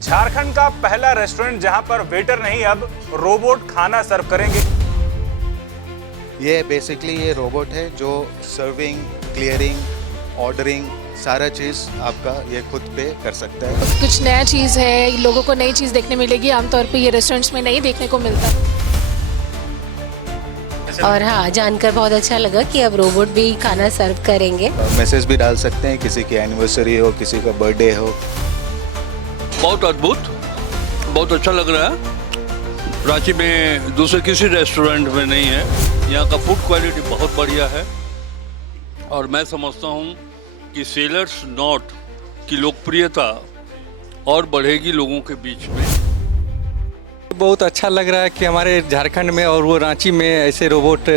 झारखंड का पहला रेस्टोरेंट जहां पर वेटर नहीं अब रोबोट खाना सर्व करेंगे। ये बेसिकली ये रोबोट है जो सर्विंग, क्लियरिंग, ऑर्डरिंग सारा चीज़ आपका ये खुद पे कर सकता है। कुछ नया चीज़ है, लोगों को नई चीज़ देखने मिलेगी, आमतौर पे ये रेस्टोरेंट्स में नहीं देखने को मिलता। और हाँ, जानकर बहुत अच्छा लगा कि अब रोबोट भी खाना सर्व करेंगे। मैसेज भी डाल सकते हैं, किसी की एनिवर्सरी हो, किसी का बर्थडे हो। बहुत अद्भुत, बहुत अच्छा लग रहा है। रांची में दूसरे किसी रेस्टोरेंट में नहीं है। यहाँ का फूड क्वालिटी बहुत बढ़िया है और मैं समझता हूँ कि सेलर्स नॉट की लोकप्रियता और बढ़ेगी लोगों के बीच में। बहुत अच्छा लग रहा है कि हमारे झारखंड में और वो रांची में ऐसे रोबोट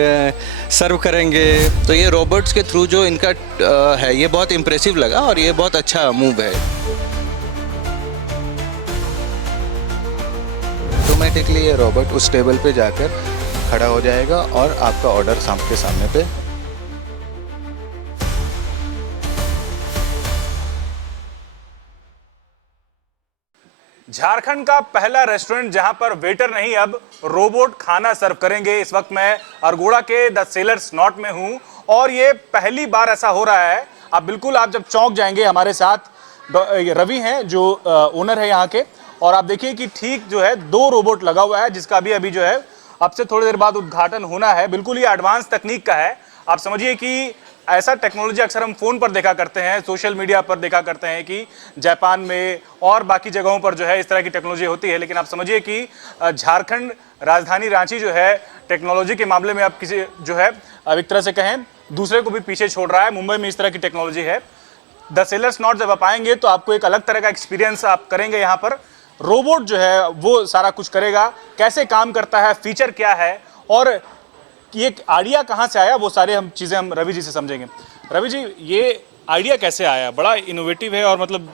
सर्व करेंगे। तो ये रोबोट्स के थ्रू जो इनका है ये बहुत इम्प्रेसिव लगा और ये बहुत अच्छा मूव है। ऑटोमेटिकली ये रोबोट उस टेबल पे जाकर खड़ा हो जाएगा और आपका ऑर्डर आपके सामने पे। झारखंड का पहला रेस्टोरेंट जहां पर वेटर नहीं अब रोबोट खाना सर्व करेंगे। इस वक्त मैं अरगोड़ा के द सेलर्स नॉट में हूं और ये पहली बार ऐसा हो रहा है। आप जब चौंक जाएंगे। हमारे साथ रवि हैं जो ओनर है यहाँ के, और आप देखिए कि ठीक जो है 2 रोबोट लगा हुआ है जिसका अभी जो है अब से थोड़ी देर बाद उद्घाटन होना है। बिल्कुल ये एडवांस तकनीक का है। आप समझिए कि ऐसा टेक्नोलॉजी अक्सर हम फोन पर देखा करते हैं, सोशल मीडिया पर देखा करते हैं कि जापान में और बाकी जगहों पर जो है इस तरह की टेक्नोलॉजी होती है। लेकिन आप समझिए कि झारखंड राजधानी रांची जो है टेक्नोलॉजी के मामले में अब किसी जो है अब एक तरह से कहें दूसरे को भी पीछे छोड़ रहा है। मुंबई में इस तरह की टेक्नोलॉजी है। द सेलर्स नॉट जब आप आएंगे तो आपको एक अलग तरह का एक्सपीरियंस आप करेंगे। यहाँ पर रोबोट जो है वो सारा कुछ करेगा, कैसे काम करता है, फीचर क्या है और ये आइडिया कहाँ से आया, वो सारे चीज़ें हम रवि जी से समझेंगे। रवि जी, ये आइडिया कैसे आया? बड़ा इनोवेटिव है और मतलब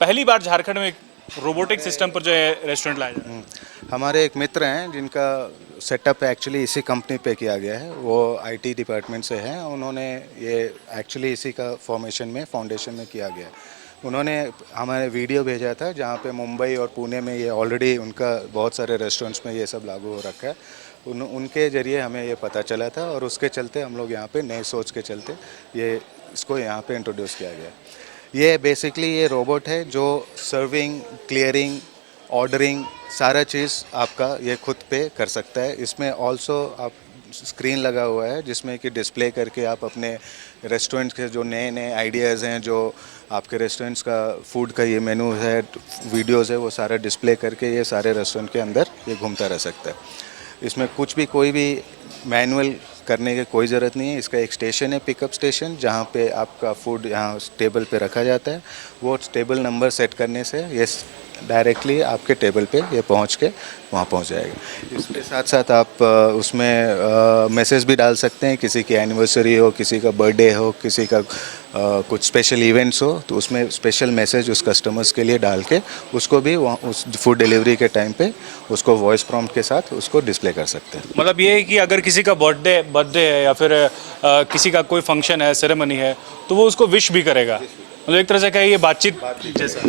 पहली बार झारखंड में रोबोटिक सिस्टम पर जो है रेस्टोरेंट लाया जाए। हमारे एक मित्र हैं जिनका सेटअप एक्चुअली इसी कंपनी पे किया गया है। वो आईटी डिपार्टमेंट से हैं। उन्होंने ये एक्चुअली इसी का फाउंडेशन में किया गया है। उन्होंने हमारे वीडियो भेजा था जहाँ पे मुंबई और पुणे में ये ऑलरेडी उनका बहुत सारे रेस्टोरेंट्स में ये सब लागू हो रखा है। उनके ज़रिए हमें ये पता चला था और उसके चलते हम लोग यहाँ पे नए सोच के चलते इसको यहाँ पे इंट्रोड्यूस किया गया। ये बेसिकली ये रोबोट है जो सर्विंग, क्लियरिंग, ऑर्डरिंग सारा चीज़ आपका ये खुद पे कर सकता है। इसमें ऑल्सो आप स्क्रीन लगा हुआ है जिसमें कि डिस्प्ले करके आप अपने रेस्टोरेंट के जो नए नए आइडियाज़ हैं, जो आपके रेस्टोरेंट्स का फूड का ये मेनू है, वीडियोज़ है, वो सारा डिस्प्ले करके ये सारे रेस्टोरेंट के अंदर ये घूमता रह सकता है। इसमें कोई भी मैनुअल करने की कोई ज़रूरत नहीं है। इसका एक स्टेशन है, पिकअप स्टेशन, जहाँ पे आपका फूड यहाँ टेबल पे रखा जाता है। वो टेबल नंबर सेट करने से ये डायरेक्टली आपके टेबल पे ये पहुँच के वहाँ पहुँच जाएगा। इसके साथ साथ आप उसमें मैसेज भी डाल सकते हैं, किसी की एनिवर्सरी हो, किसी का बर्थडे हो, किसी का कुछ स्पेशल इवेंट्स हो, तो उसमें स्पेशल मैसेज उस कस्टमर्स के लिए डाल के उसको भी उस फूड डिलीवरी के टाइम पे उसको वॉइस प्रॉम्प्ट के साथ उसको डिस्प्ले कर सकते हैं। मतलब ये है कि अगर किसी का बर्थडे है या फिर किसी का कोई फंक्शन है, सेरेमनी है, तो वो उसको विश भी करेगा। मतलब एक तरह से कहे ये बातचीत जैसा।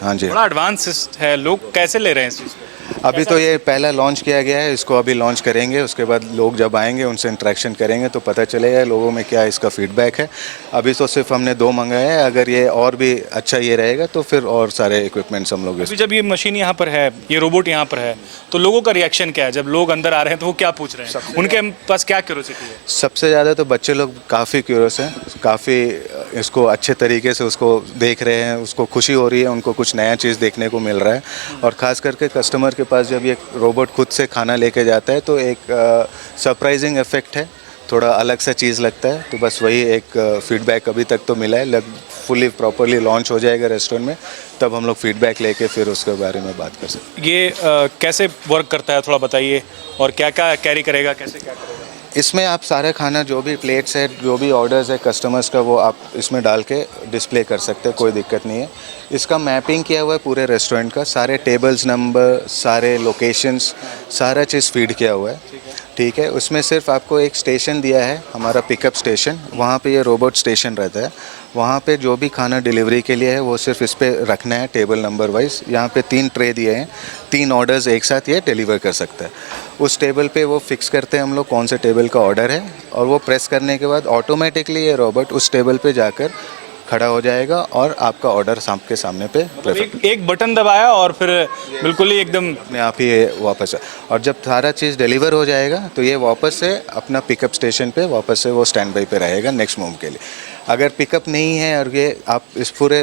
हाँ जी। बड़ा एडवांस है। लोग कैसे ले रहे हैं इस चीज़ को? अभी तो ये पहला लॉन्च किया गया है, इसको अभी लॉन्च करेंगे। उसके बाद लोग जब आएंगे उनसे इंटरेक्शन करेंगे तो पता चलेगा लोगों में क्या इसका फीडबैक है। अभी तो सिर्फ हमने 2 मंगाए हैं। अगर ये और भी अच्छा ये रहेगा तो फिर और सारे इक्विपमेंट्स हम लोग। जब ये मशीन यहाँ पर है, ये रोबोट यहाँ पर है, तो लोगों का रिएक्शन क्या है? जब लोग अंदर आ रहे हैं तो वो क्या पूछ रहे हैं? उनके पास क्या क्यूरियोसिटी है? सबसे ज़्यादा तो बच्चे लोग काफ़ी क्यूरियस हैं, काफ़ी इसको अच्छे तरीके से उसको देख रहे हैं, उसको खुशी हो रही है, उनको कुछ नया चीज़ देखने को मिल रहा है। और ख़ास करके कस्टमर के पास जब ये रोबोट खुद से खाना लेके जाता है तो एक सरप्राइजिंग इफेक्ट है, थोड़ा अलग सा चीज़ लगता है। तो बस वही एक फीडबैक अभी तक तो मिला है। फुली प्रॉपरली लॉन्च हो जाएगा रेस्टोरेंट में, तब हम लोग फीडबैक लेके फिर उसके बारे में बात कर सकते हैं। ये कैसे वर्क करता है थोड़ा बताइए, और क्या क्या कैरी करेगा, कैसे क्या करेगा? इसमें आप सारा खाना, जो भी प्लेट्स है, जो भी ऑर्डर्स है कस्टमर्स का, वो आप इसमें डाल के डिस्प्ले कर सकते हैं, कोई दिक्कत नहीं है। इसका मैपिंग किया हुआ है पूरे रेस्टोरेंट का, सारे टेबल्स नंबर, सारे लोकेशंस, सारा चीज़ फीड किया हुआ है। ठीक है, उसमें सिर्फ आपको एक स्टेशन दिया है, हमारा पिकअप स्टेशन, वहाँ पे ये रोबोट स्टेशन रहता है। वहाँ पे जो भी खाना डिलीवरी के लिए है वो सिर्फ इस पे रखना है टेबल नंबर वाइज। यहाँ पे 3 ट्रे दिए हैं, 3 ऑर्डर्स एक साथ ये डिलीवर कर सकता है। उस टेबल पे वो फिक्स करते हैं हम लोग कौन से टेबल का ऑर्डर है, और वो प्रेस करने के बाद ऑटोमेटिकली ये रोबोट उस टेबल पे जाकर खड़ा हो जाएगा और आपका ऑर्डर आपके सामने पे एक बटन दबाया और फिर बिल्कुल ही एकदम अपने आप ही ये वापस। और जब सारा चीज़ डिलीवर हो जाएगा तो ये वापस से अपना पिकअप स्टेशन पे वापस से वो स्टैंड बाई पे रहेगा नेक्स्ट मूव के लिए। अगर पिकअप नहीं है और ये आप इस पूरे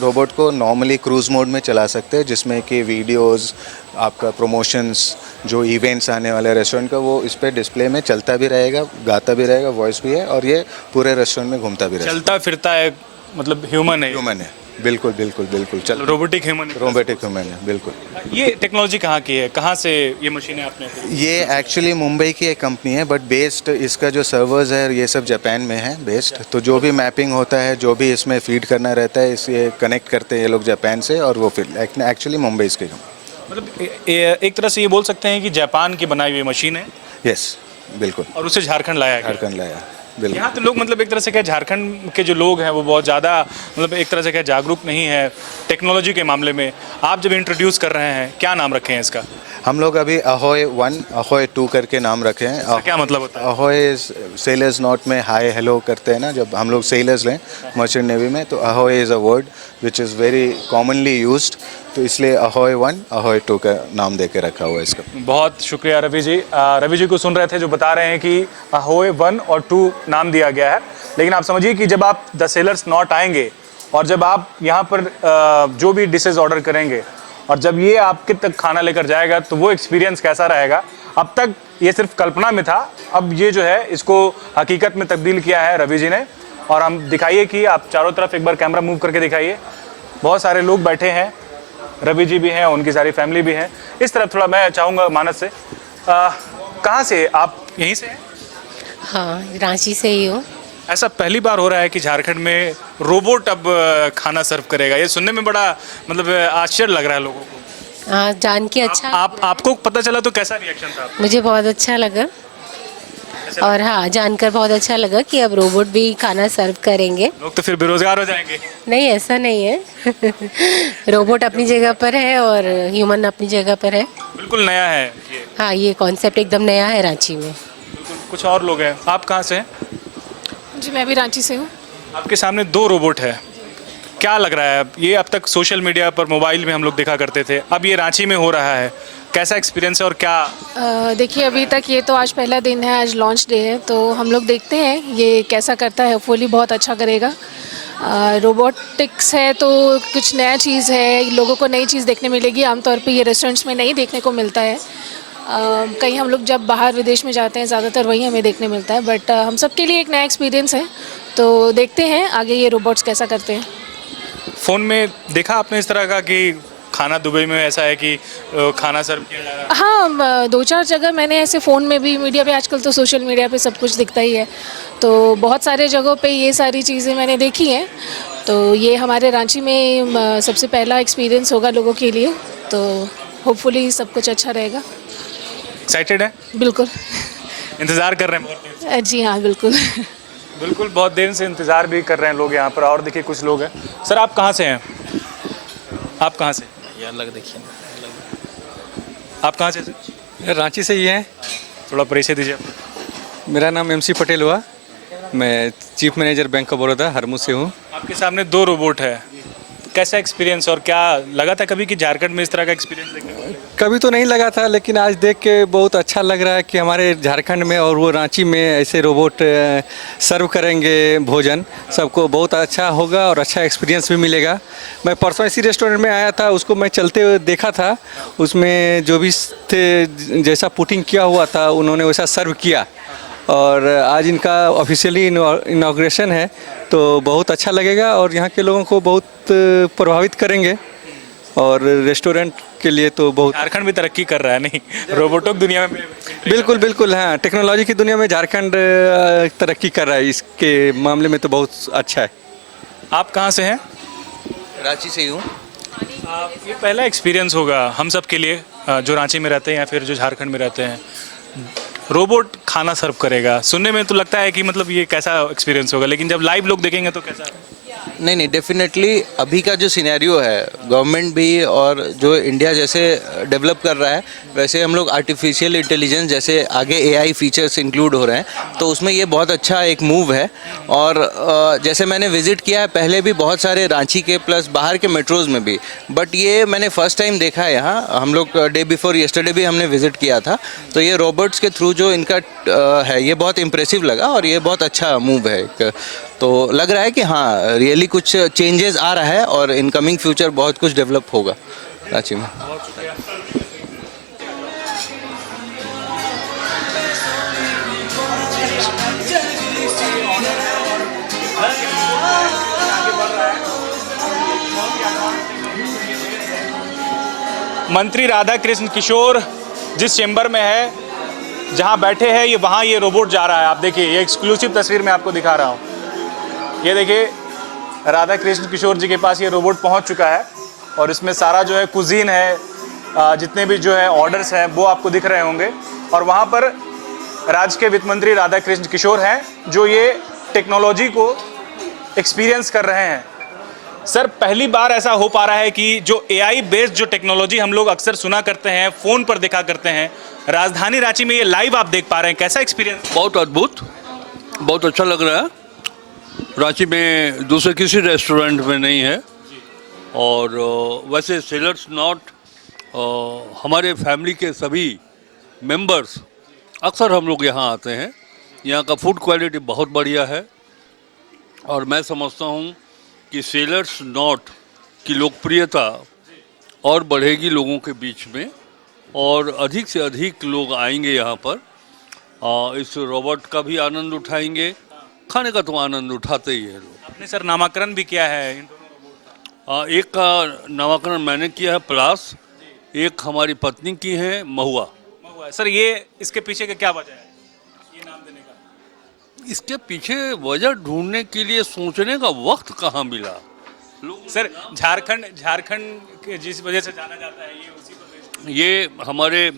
रोबोट को नॉर्मली क्रूज़ मोड में चला सकते हैं, जिसमें कि वीडियोस, आपका प्रमोशंस, जो इवेंट्स आने वाले रेस्टोरेंट का, वो इस पे डिस्प्ले में चलता भी रहेगा, गाता भी रहेगा, वॉइस भी है, और ये पूरे रेस्टोरेंट में घूमता भी रहेगा। चलता फिरता है, मतलब ह्यूमन है। ह्यूमन है, बिल्कुल बिल्कुल बिल्कुल। चल रोबोटिक ह्यूमन। रोबोटिक ह्यूमन है, बिल्कुल। ये टेक्नोलॉजी कहाँ की है, कहाँ से ये मशीनें आपने? ये एक्चुअली मुंबई की एक कंपनी है, बट बेस्ड इसका जो सर्वर्स है ये सब जापान में है बेस्ड। तो जो भी मैपिंग होता है, जो भी इसमें फीड करना रहता है, इसे कनेक्ट करते हैं ये लोग जापान से, और वो फिर एक्चुअली मुंबई इसकी कंपनी। मतलब एक तरह से ये बोल सकते हैं कि जापान की बनाई हुई मशीन है। यस, बिल्कुल। और उसे झारखंड लाया गया। झारखंड लाया, बिल्कुल। यहाँ तो लोग मतलब एक तरह से क्या, झारखंड के जो लोग हैं वो बहुत ज़्यादा मतलब एक तरह से क्या जागरूक नहीं है टेक्नोलॉजी के मामले में। आप जब इंट्रोड्यूस कर रहे हैं, क्या नाम रखे हैं इसका? हम लोग अभी अहोय 1, अहोय 2 करके नाम रखे हैं। क्या मतलब होता है? अहोय सेलर्स नोट में हाय हेलो करते हैं ना, जब हम लोग सेलर्स लें मर्चेंट नेवी में, तो ahoy is a word which is very commonly used, तो इसलिए अहोय 1, अहोय 2 का नाम दे के रखा हुआ है इसका। बहुत शुक्रिया रवि जी। रवि जी को सुन रहे थे जो बता रहे हैं कि अहोय 1 और 2 नाम दिया गया है, लेकिन आप समझिए कि जब आप द सेलर्स नॉट आएंगे और जब आप यहाँ पर जो भी डिशेज ऑर्डर करेंगे और जब ये आपके तक खाना लेकर जाएगा तो वो एक्सपीरियंस कैसा रहेगा। अब तक ये सिर्फ कल्पना में था, अब ये जो है इसको हकीकत में तब्दील किया है रवि जी ने। और हम दिखाइए कि आप चारों तरफ एक बार कैमरा मूव करके दिखाइए, बहुत सारे लोग बैठे हैं, रवि जी भी हैं, उनकी सारी फैमिली भी है। इस तरफ थोड़ा मैं चाहूँगा मानस से, कहाँ से आप? यहीं से हैं? हाँ, रांची से ही हूँ। ऐसा पहली बार हो रहा है कि झारखंड में रोबोट अब खाना सर्व करेगा, ये सुनने में बड़ा मतलब आश्चर्य लग रहा है लोगों को। हाँ, जान के अच्छा। आपको पता चला तो कैसा रिएक्शन था? मुझे बहुत अच्छा लगा, और हाँ, जानकर बहुत अच्छा लगा कि अब रोबोट भी खाना सर्व करेंगे। लोग तो फिर बेरोजगार हो जाएंगे। नहीं, ऐसा नहीं है। रोबोट अपनी जगह पर है और ह्यूमन अपनी जगह पर है। बिल्कुल नया है ये। हाँ, ये कॉन्सेप्ट एकदम नया है रांची में। बिल्कुल। कुछ और लोग हैं, आप कहाँ से हैं? जी, मैं भी रांची से हूँ। आपके सामने 2 रोबोट है, क्या लग रहा है? ये अब तक सोशल मीडिया पर मोबाइल में हम लोग देखा करते थे, अब ये रांची में हो रहा है, कैसा एक्सपीरियंस है और क्या? देखिए, अभी तक ये तो आज पहला दिन है, आज लॉन्च डे है, तो हम लोग देखते हैं ये कैसा करता है। होपफुली बहुत अच्छा करेगा। रोबोटिक्स है तो कुछ नया चीज़ है, लोगों को नई चीज़ देखने मिलेगी। आमतौर पे ये रेस्टोरेंट्स में नहीं देखने को मिलता है। कहीं हम लोग जब बाहर विदेश में जाते हैं ज़्यादातर वही हमें देखने मिलता है, बट हम सब के लिए एक नया एक्सपीरियंस है। तो देखते हैं आगे ये रोबोट्स कैसा करते हैं। फ़ोन में देखा आपने इस तरह का कि खाना दुबई में ऐसा है कि खाना सर्व किया जा रहा है? हाँ, 2-4 जगह मैंने ऐसे फ़ोन में भी, मीडिया पे आजकल तो सोशल मीडिया पे सब कुछ दिखता ही है, तो बहुत सारे जगहों पे ये सारी चीज़ें मैंने देखी हैं। तो ये हमारे रांची में सबसे पहला एक्सपीरियंस होगा लोगों के लिए, तो होपफुली सब कुछ अच्छा रहेगा। एक्साइटेड है? बिल्कुल। इंतज़ार कर रहे हैं बहुत देर से? जी हाँ, बिल्कुल। बिल्कुल, बहुत देर से इंतज़ार भी कर रहे हैं लोग यहाँ पर। और देखिए कुछ लोग हैं। सर, आप कहाँ से हैं? आप कहाँ से? अलग देखिए, आप कहाँ से सर? रांची से ही हैं। थोड़ा परिचय दीजिए। मेरा नाम MC पटेल हुआ, मैं chief manager bank of Baroda Harmu से हूँ। आपके सामने 2 रोबोट है, कैसा एक्सपीरियंस और क्या लगा था कभी कि झारखंड में इस तरह का एक्सपीरियंस देखने को मिलेगा? कभी तो नहीं लगा था, लेकिन आज देख के बहुत अच्छा लग रहा है कि हमारे झारखंड में और वो रांची में ऐसे रोबोट सर्व करेंगे भोजन। सबको बहुत अच्छा होगा और अच्छा एक्सपीरियंस भी मिलेगा। मैं परसों इसी रेस्टोरेंट में आया था, उसको मैं चलते हुए देखा था, उसमें जो भी थे जैसा पुटिंग किया हुआ था उन्होंने वैसा सर्व किया, और आज इनका ऑफिशियली इनॉग्रेशन है, तो बहुत अच्छा लगेगा और यहाँ के लोगों को बहुत प्रभावित करेंगे, और रेस्टोरेंट के लिए तो बहुत। झारखंड भी तरक्की कर रहा है, नहीं रोबोटों की दुनिया में? बिल्कुल बिल्कुल, हाँ, टेक्नोलॉजी की दुनिया में झारखंड तरक्की कर रहा है, इसके मामले में तो बहुत अच्छा है। आप कहाँ से हैं? रांची से ही हूँ। ये पहला एक्सपीरियंस होगा हम सब के लिए जो रांची में रहते हैं या फिर जो झारखंड में रहते हैं। रोबोट खाना सर्व करेगा, सुनने में तो लगता है कि मतलब ये कैसा एक्सपीरियंस होगा, लेकिन जब लाइव लोग देखेंगे तो कैसा है? नहीं, डेफिनेटली अभी का जो सिनेरियो है, गवर्नमेंट भी और जो इंडिया जैसे डेवलप कर रहा है, वैसे हम लोग आर्टिफिशियल इंटेलिजेंस जैसे आगे एआई फीचर्स इंक्लूड हो रहे हैं, तो उसमें ये बहुत अच्छा एक मूव है। और जैसे मैंने विज़िट किया है पहले भी बहुत सारे रांची के प्लस बाहर के मेट्रोज़ में भी, बट ये मैंने फ़र्स्ट टाइम देखा है यहाँ। हम लोग डे बिफोर यस्टरडे भी हमने विज़िट किया था, तो ये रोबोट्स के थ्रू जो इनका है ये बहुत इम्प्रेसिव लगा और ये बहुत अच्छा मूव है। तो लग रहा है कि हाँ, रियली कुछ चेंजेस आ रहा है और इन कमिंग फ्यूचर बहुत कुछ डेवलप होगा रांची में। मंत्री राधा कृष्ण किशोर जिस चेंबर में है, जहां बैठे हैं, ये वहां ये रोबोट जा रहा है। आप देखिए, ये एक्सक्लूसिव तस्वीर मैं आपको दिखा रहा हूं। ये देखिए, राधा कृष्ण किशोर जी के पास ये रोबोट पहुंच चुका है और इसमें सारा जो है कुजीन है, जितने भी जो है ऑर्डर्स हैं वो आपको दिख रहे होंगे। और वहाँ पर राज्य के वित्त मंत्री राधा कृष्ण किशोर हैं जो ये टेक्नोलॉजी को एक्सपीरियंस कर रहे हैं। सर, पहली बार ऐसा हो पा रहा है कि जो एआई बेस्ड जो टेक्नोलॉजी हम लोग अक्सर सुना करते हैं, फ़ोन पर देखा करते हैं, राजधानी रांची में ये लाइव आप देख पा रहे हैं। कैसा एक्सपीरियंस? बहुत अद्भुत, बहुत अच्छा लग रहा है। रांची में दूसरे किसी रेस्टोरेंट में नहीं है। और वैसे सेलर्स नॉट हमारे फैमिली के सभी मेंबर्स अक्सर हम लोग यहाँ आते हैं। यहाँ का फूड क्वालिटी बहुत बढ़िया है और मैं समझता हूँ कि सेलर्स नॉट की लोकप्रियता और बढ़ेगी लोगों के बीच में और अधिक से अधिक लोग आएंगे यहाँ पर। इस रोबोट का भी आनंद उठाएंगे, खाने का तो आनंद उठाते ही है लोग। आपने सर नामाकरण भी किया है इन दोनों रोबोट? एक का नामाकरण मैंने किया है प्लास, एक हमारी पत्नी की है महुआ। सर, ये इसके पीछे का क्या वजह है ये नाम देने का? इसके पीछे वजह ढूंढने के लिए सोचने का वक्त कहाँ मिला। सर, झारखंड के जिस वजह से जाना जाता है, ये उसी प्रदेश ये हमारे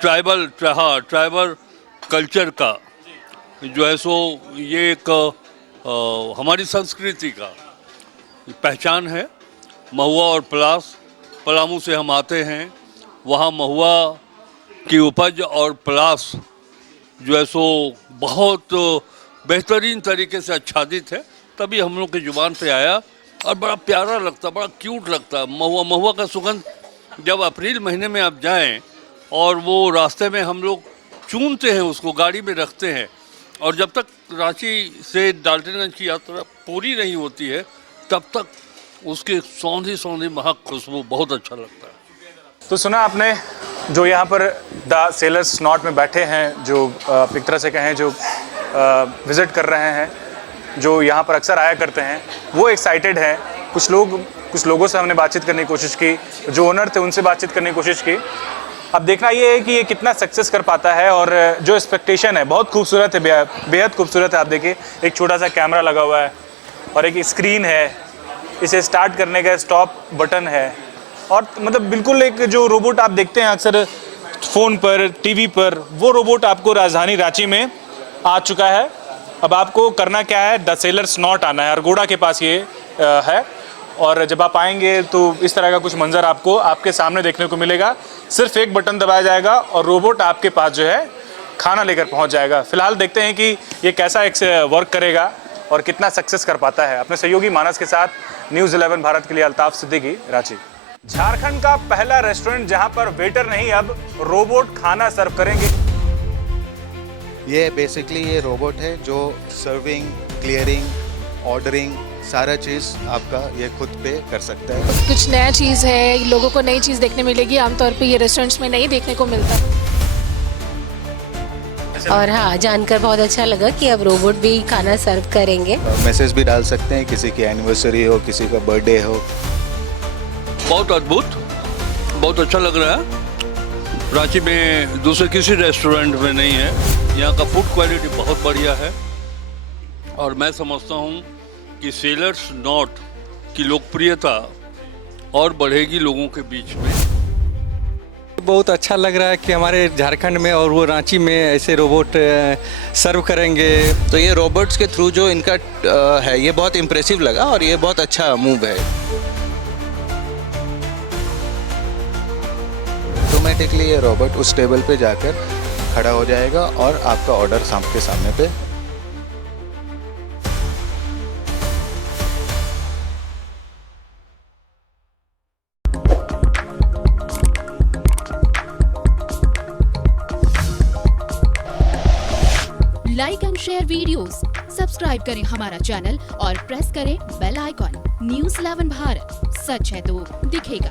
ट्राइबल कल्चर का जो है सो ये एक हमारी संस्कृति का पहचान है। महुआ और पलामू से हम आते हैं, वहाँ महुआ की उपज और पलास जो है सो बहुत बेहतरीन तरीके से आच्छादित है, तभी हम लोग की ज़ुबान पे आया और बड़ा प्यारा लगता, बड़ा क्यूट लगता। महुआ का सुगंध जब अप्रैल महीने में आप जाएं और वो रास्ते में हम लोग चूनते हैं, उसको गाड़ी में रखते हैं और जब तक रांची से डाल्टनगंज की यात्रा पूरी नहीं होती है तब तक उसकी सौंधी महक खुशबू बहुत अच्छा लगता है। तो सुना आपने, जो यहाँ पर द सेलर्स नॉट में बैठे हैं, जो एक तरह से कहें जो विज़िट कर रहे हैं, जो यहाँ पर अक्सर आया करते हैं, वो एक्साइटेड हैं। कुछ लोगों से हमने बातचीत करने की कोशिश की, जो ओनर थे उनसे बातचीत करने की कोशिश की। अब देखना ये है कि ये कितना सक्सेस कर पाता है और जो एक्सपेक्टेशन है बहुत खूबसूरत है, बेहद खूबसूरत है। आप देखिए, एक छोटा सा कैमरा लगा हुआ है और एक स्क्रीन है, इसे स्टार्ट करने का स्टॉप बटन है और मतलब बिल्कुल एक जो रोबोट आप देखते हैं अक्सर फ़ोन पर, टीवी पर, वो रोबोट आपको राजधानी रांची में आ चुका है। अब आपको करना क्या है, द सेलर्स नॉट आना है, अरगोड़ा के पास ये है। और जब आप आएंगे तो इस तरह का कुछ मंजर आपको आपके सामने देखने को मिलेगा। सिर्फ एक बटन दबाया जाएगा और रोबोट आपके पास जो है खाना लेकर पहुंच जाएगा। फिलहाल देखते हैं कि ये कैसा एक वर्क करेगा और कितना सक्सेस कर पाता है। अपने सहयोगी मानस के साथ न्यूज़ 11 भारत के लिए अल्ताफ सिद्दीकी, रांची। झारखंड का पहला रेस्टोरेंट जहां पर वेटर नहीं, अब रोबोट खाना सर्व करेंगे। ये बेसिकली ये रोबोट है जो सर्विंग, क्लियरिंग, ऑर्डरिंग सारा चीज़ आपका ये खुद पे कर सकता है। कुछ नया चीज़ है, लोगों को नई चीज़ देखने मिलेगी, आमतौर पे ये रेस्टोरेंट्स में नहीं देखने को मिलता। और हाँ, जानकर बहुत अच्छा लगा कि अब रोबोट भी खाना सर्व करेंगे। मैसेज भी डाल सकते हैं, किसी की एनिवर्सरी हो, किसी का बर्थडे हो। बहुत अद्भुत, बहुत अच्छा लग रहा है। रांची में दूसरे किसी रेस्टोरेंट में नहीं है। यहाँ का फूड क्वालिटी बहुत बढ़िया है और मैं समझता हूँ कि सेलर्स नॉट की लोकप्रियता और बढ़ेगी लोगों के बीच में। बहुत अच्छा लग रहा है कि हमारे झारखंड में और वो रांची में ऐसे रोबोट सर्व करेंगे। तो ये रोबोट्स के थ्रू जो इनका है ये बहुत इम्प्रेसिव लगा और ये बहुत अच्छा मूव है। ऑटोमेटिकली ये रोबोट उस टेबल पे जाकर खड़ा हो जाएगा और आपका ऑर्डर आपके सामने पे like and share videos, subscribe करें हमारा चैनल और प्रेस करें बेल आइकॉन। न्यूज़ 11 भारत, सच है तो दिखेगा।